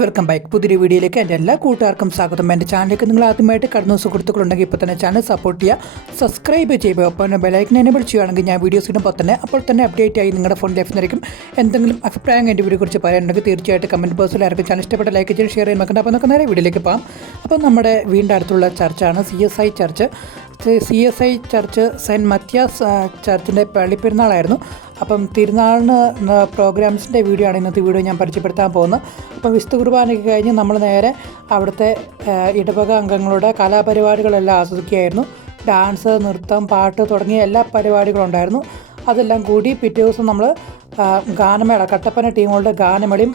Welcome back. പുതിയൊരു വീഡിയോയിലേക്ക് എൻ്റെ എല്ലാ കൂട്ടുകാർക്കും സ്വാഗതം. എൻ്റെ ചാനലിലേക്ക് നിങ്ങൾ ആദ്യമായിട്ട് കടന്നു സുഹൃത്തുക്കളുണ്ടെങ്കിൽ ഇപ്പോൾ തന്നെ ചാനൽ സപ്പോർട്ട് ചെയ്യുക, സബ്സ്ക്രൈബ് ചെയ്യുക, അപ്പോൾ ബെലൈക്കൻ എനേബിൾ ചെയ്യുകയാണെങ്കിൽ ഞാൻ വീഡിയോസ് ഇടുമ്പോൾ തന്നെ അപ്പോൾ തന്നെ അപ്ഡേറ്റ് ആയി നിങ്ങളുടെ ഫോണിൽ ലഭിക്കുന്നതായിരിക്കും. എന്തെങ്കിലും അഭിപ്രായം എൻ്റെ വീഡിയോയെക്കുറിച്ച് പറയാനുണ്ടെങ്കിൽ തീർച്ചയായിട്ടും കമൻറ്റ് ബോക്സിൽ ആർക്കും ചാനൽ ഇഷ്ടപ്പെട്ട ലൈക്ക് ചെയ്ത് ഷെയർ ചെയ്യാൻ നോക്കണ്ട. അപ്പോൾ നമുക്ക് നേരെ വീഡിയോയിലേക്ക് പോകാം. അപ്പോൾ നമ്മുടെ വീടിൻ്റെ അടുത്തുള്ള ചർച്ചാണ് CSI church. CSI church saint Matthias ചർച്ചിൻ്റെ പള്ളിപ്പെരുന്നാളായിരുന്നു. അപ്പം തിരുനാളിന് പ്രോഗ്രാംസിൻ്റെ വീഡിയോ ആണ് ഇന്നത്തെ വീഡിയോ ഞാൻ പരിചയപ്പെടുത്താൻ പോകുന്നത്. അപ്പം വിശുദ്ധ കുർബാനയ്ക്ക് കഴിഞ്ഞ് നമ്മൾ നേരെ അവിടുത്തെ ഇടവക അംഗങ്ങളുടെ കലാപരിപാടികളെല്ലാം ആസ്വദിക്കുകയായിരുന്നു. ഡാൻസ്, നൃത്തം, പാട്ട് തുടങ്ങിയ എല്ലാ പരിപാടികളും ഉണ്ടായിരുന്നു. അതെല്ലാം കൂടി പിറ്റേ ദിവസം നമ്മൾ ഗാനമേള, കട്ടപ്പന ടീമുകളുടെ ഗാനമേളയും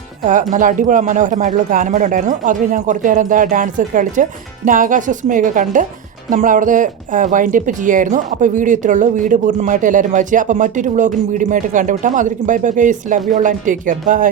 നല്ല അടിപൊളി മനോഹരമായിട്ടുള്ള ഗാനമേള ഉണ്ടായിരുന്നു. അതിൽ ഞാൻ കുറച്ച് നേരം ഡാൻസ് കളിച്ച് പിന്നെ ആകാശസ്മയൊക്കെ കണ്ട് നമ്മളവിടുത്തെ വൈൻഡപ്പ് ചെയ്യായിരുന്നു. അപ്പോൾ വീഡിയോ ഇത്രയേ ഉള്ളൂ. വീഡിയോ പൂർണ്ണമായിട്ട് എല്ലാവരും വായിക്കുക. അപ്പോൾ മറ്റൊരു വ്ളോഗിൻ വീഡിയോ ആയിട്ട് കണ്ടുവിട്ടാം. അതിലേക്കും bye bye guys, love you all and take care, by.